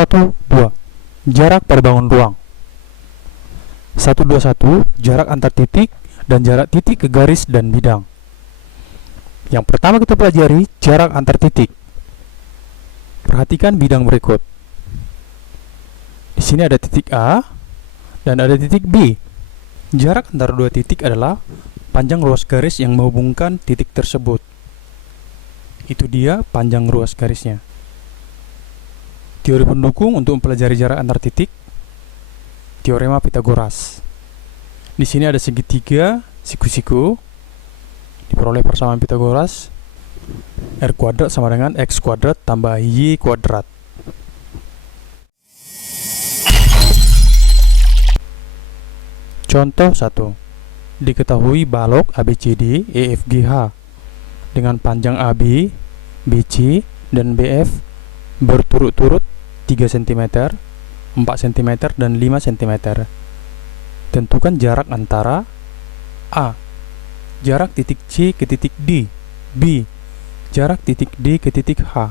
1, 2. Jarak pada bangun ruang. 121. Jarak antar titik dan jarak titik ke garis dan bidang. Yang pertama kita pelajari jarak antar titik. Perhatikan bidang berikut. Di sini ada titik A dan ada titik B. Jarak antara dua titik adalah panjang ruas garis yang menghubungkan titik tersebut. Itu dia panjang ruas garisnya. Teori pendukung untuk mempelajari jarak antar titik. Teorema Pythagoras. Di sini ada segitiga siku-siku. Diperoleh persamaan Pythagoras. R kuadrat sama dengan X kuadrat tambah Y kuadrat. Contoh 1. Diketahui balok ABCD EFGH dengan panjang AB, BC, dan BF berturut-turut 3 cm, 4 cm, dan 5 cm. Tentukan jarak antara A. Jarak titik C ke titik D. B. Jarak titik D ke titik H.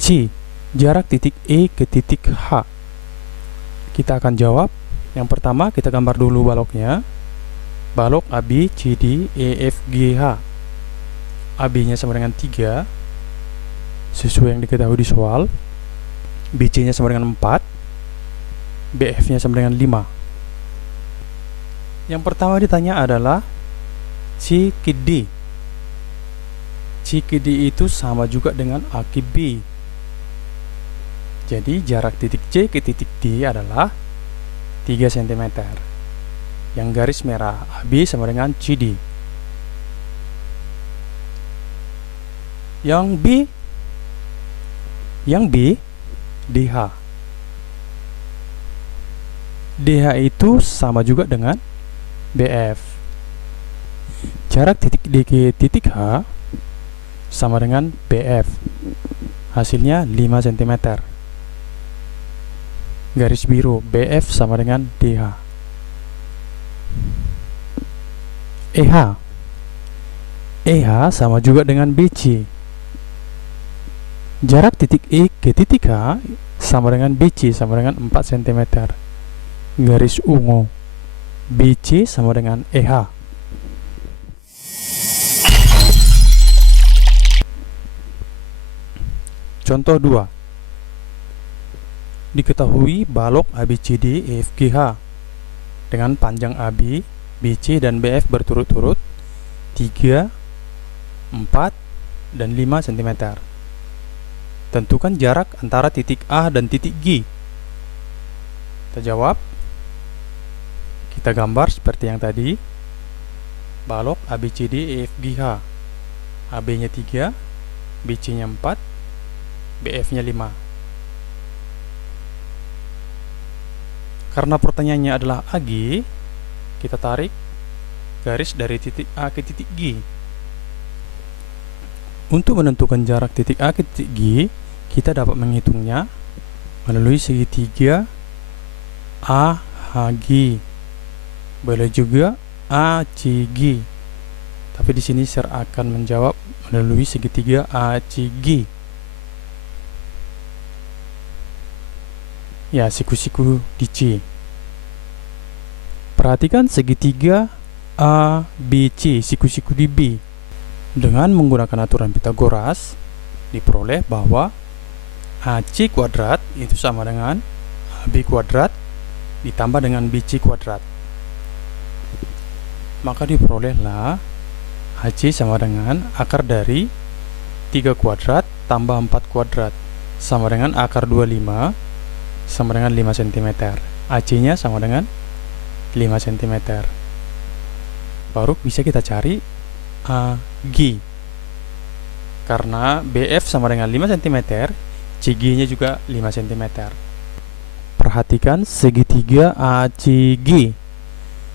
C. Jarak titik E ke titik H. Kita akan jawab. Yang pertama kita gambar dulu baloknya. Balok AB, CD, EFGH. AB-nya sama dengan 3 sesuai yang diketahui di soal. BC-nya sama dengan 4. BF-nya sama dengan 5. Yang pertama ditanya adalah C ke D. C ke D itu sama juga dengan A ke B. Jadi jarak titik C ke titik D adalah 3 cm. Yang garis merah AB sama dengan CD. Yang B DH. DH itu sama juga dengan BF. Jarak titik D ke titik H sama dengan BF. Hasilnya 5 cm. Garis biru BF sama dengan DH. EH sama juga dengan BC. Jarak titik E ke titik H sama dengan BC sama dengan 4 cm. Garis ungu BC sama dengan EH. Contoh 2. Diketahui balok ABCD EFGH dengan panjang AB, BC, dan BF berturut-turut 3, 4, dan 5 cm. Tentukan jarak antara titik A dan titik G. Kita jawab. Kita gambar seperti yang tadi. Balok ABCD EFGH. AB-nya 3, BC-nya 4, BF-nya 5. Karena pertanyaannya adalah AG, kita tarik garis dari titik A ke titik G. Untuk menentukan jarak titik A ke titik G, kita dapat menghitungnya melalui segitiga AHG. Boleh juga ACG. Tapi di sini saya akan menjawab melalui segitiga ACG. Ya, siku-siku di C. Perhatikan segitiga ABC, siku-siku di B. Dengan menggunakan aturan Pythagoras, diperoleh bahwa AC kuadrat itu sama dengan AB kuadrat ditambah dengan BC kuadrat. Maka diperolehlah AC sama dengan akar dari 3 kuadrat tambah 4 kuadrat sama dengan akar 25 sama dengan 5 cm. AC-nya sama dengan 5 cm. Baru bisa kita cari AG. Karena BF sama dengan 5 cm, CG-nya juga 5 cm. Perhatikan segitiga ACG.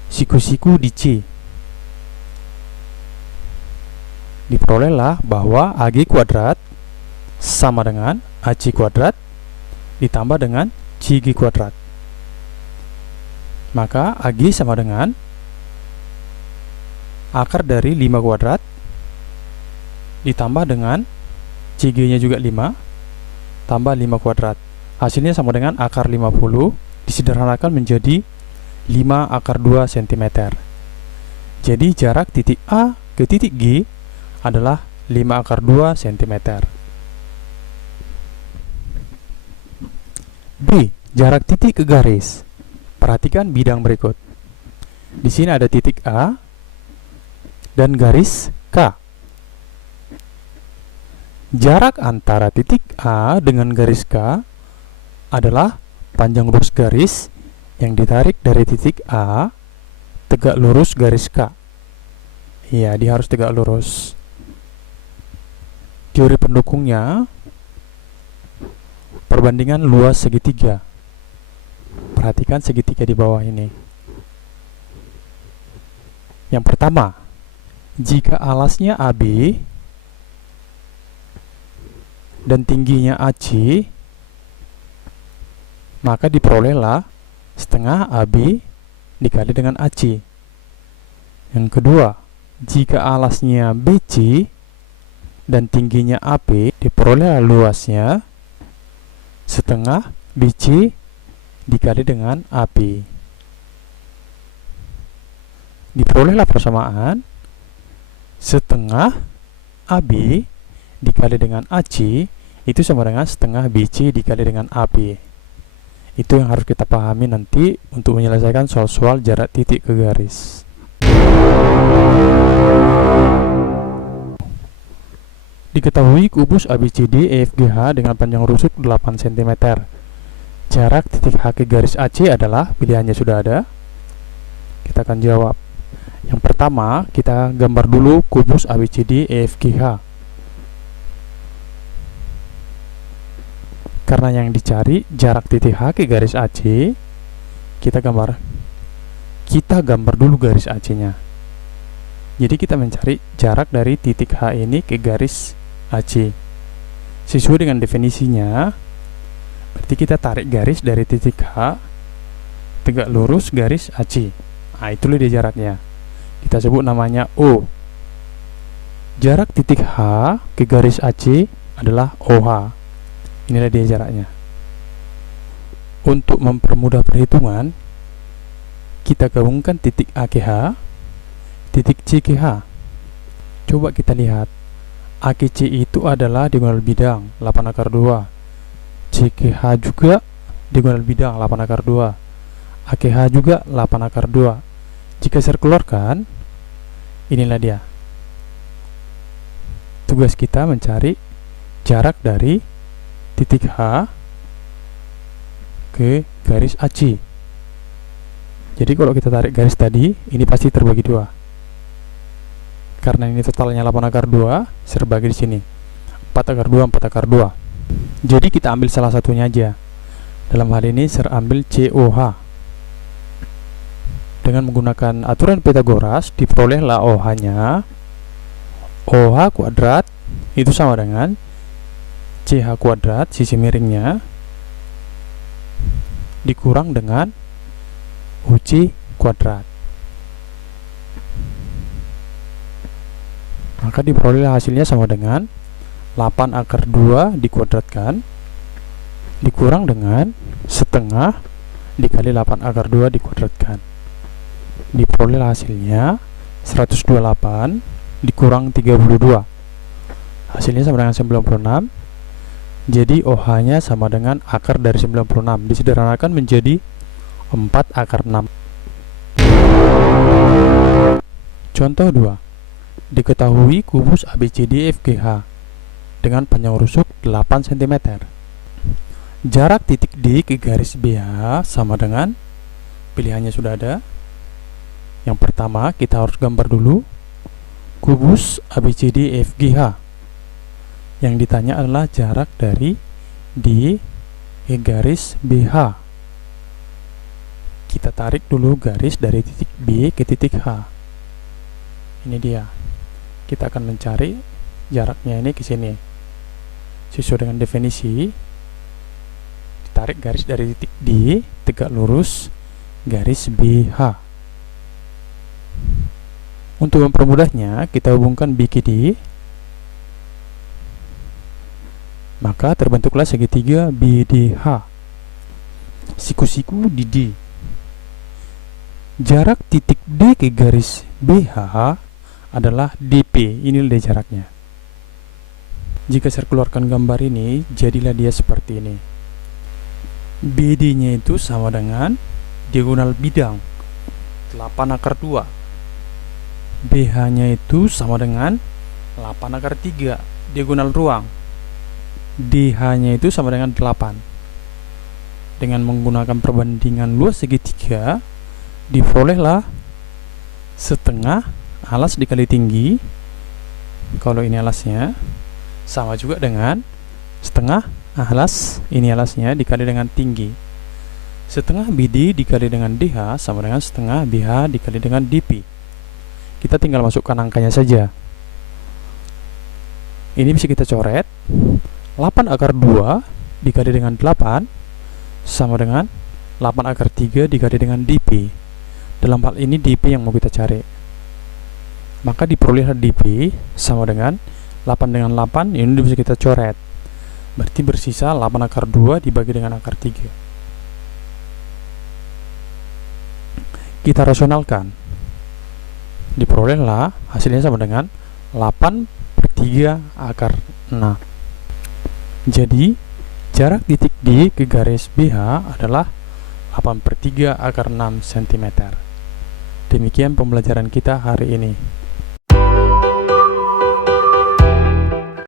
Siku-siku di C. Diperolehlah bahwa AG kuadrat sama dengan AC kuadrat ditambah dengan CG kuadrat. Maka AG sama dengan akar dari 5 kuadrat ditambah dengan CG nya juga 5 tambah 5 kuadrat Hasilnya sama dengan akar 50 disederhanakan menjadi 5 akar 2 cm. Jadi jarak titik A ke titik G adalah 5 akar 2 cm. B. Jarak titik ke garis. Perhatikan bidang berikut. Di sini ada titik A dan garis K. Jarak antara titik A dengan garis K adalah panjang lurus garis yang ditarik dari titik A tegak lurus garis K. Iya, dia harus tegak lurus. Teori pendukungnya, perbandingan luas segitiga. Perhatikan segitiga di bawah ini. Yang pertama, jika alasnya AB dan tingginya AC, maka diperolehlah setengah AB dikali dengan AC. Yang kedua, jika alasnya BC dan tingginya AP, diperolehlah luasnya setengah BC dikali dengan AP. Diperolehlah persamaan setengah AB dikali dengan AC itu sama dengan setengah BC dikali dengan AP. Itu yang harus kita pahami nanti untuk menyelesaikan soal-soal jarak titik ke garis. Diketahui kubus ABCD EFGH dengan panjang rusuk 8 cm. Jarak titik H ke garis AC adalah, pilihannya sudah ada. Kita akan jawab. Yang pertama, kita gambar dulu kubus ABCD EFGH. Karena yang dicari jarak titik H ke garis AC, kita gambar dulu garis AC-nya. Jadi kita mencari jarak dari titik H ini ke garis AC. Sesuai dengan definisinya, berarti kita tarik garis dari titik H tegak lurus garis AC. Nah, itulah dia jaraknya. Kita sebut namanya O. Jarak titik H ke garis AC adalah OH. Inilah dia jaraknya. Untuk mempermudah perhitungan, kita gabungkan titik A ke H, titik C ke H. Coba kita lihat. A ke C itu adalah diagonal bidang 8 akar 2. C ke H juga diagonal bidang 8 akar 2. A ke H juga 8 akar 2. Jika saya keluarkan, inilah dia. Tugas kita mencari jarak dari titik H ke garis AC. Jadi kalau kita tarik garis tadi, ini pasti terbagi dua. Karena ini totalnya 8 akar 2, saya bagi di sini 4 akar 2, 4 akar 2. Jadi kita ambil salah satunya aja. Dalam hal ini saya ambil COH. Dengan menggunakan aturan Pythagoras, diperolehlah OH-nya. OH kuadrat itu sama dengan CH kuadrat, sisi miringnya, dikurang dengan OC kuadrat. Maka diperoleh hasilnya sama dengan 8 akar 2 dikuadratkan dikurang dengan setengah dikali 8 akar 2 dikuadratkan. Diperoleh hasilnya 128 dikurang 32. Hasilnya sama dengan 96. Jadi OH-nya sama dengan akar dari 96. Disederhanakan menjadi 4 akar 6. Contoh 2. Diketahui kubus ABCD FGH dengan panjang rusuk 8 cm. Jarak titik D ke garis BH sama dengan, pilihannya sudah ada. Yang pertama, kita harus gambar dulu kubus ABCD FGH. Yang ditanya adalah jarak dari D ke garis BH. Kita tarik dulu garis dari titik B ke titik H. Ini dia. Kita akan mencari jaraknya ini ke sini. Sesuai dengan definisi, ditarik garis dari titik D tegak lurus garis BH. Untuk mempermudahnya, kita hubungkan B ke D. Maka terbentuklah segitiga BDH. Siku-siku di D. Jarak titik D ke garis BH adalah DP. Inilah jaraknya. Jika saya keluarkan gambar ini, jadilah dia seperti ini. BD-nya itu sama dengan diagonal bidang 8/2. BH-nya itu sama dengan 8/3 diagonal ruang. DH-nya itu sama dengan 8. Dengan menggunakan perbandingan luas segitiga, diperolehlah setengah alas dikali tinggi. Kalau ini alasnya, sama juga dengan setengah alas, ini alasnya, dikali dengan tinggi. Setengah BD dikali dengan DH sama dengan setengah BH dikali dengan DP. Kita tinggal masukkan angkanya saja. Ini bisa kita coret. 8/2 dikali dengan 8 sama dengan 8/3 dikali dengan DP. Dalam hal ini DP yang mau kita cari. Maka diperolehlah DP sama dengan 8 dengan 8, ini bisa kita coret. Berarti bersisa 8/2 dibagi dengan akar 3. Kita rasionalkan. Diperolehlah hasilnya sama dengan 8/3/6. Jadi jarak titik D ke garis BH adalah 8/3/6 cm. Demikian pembelajaran kita hari ini.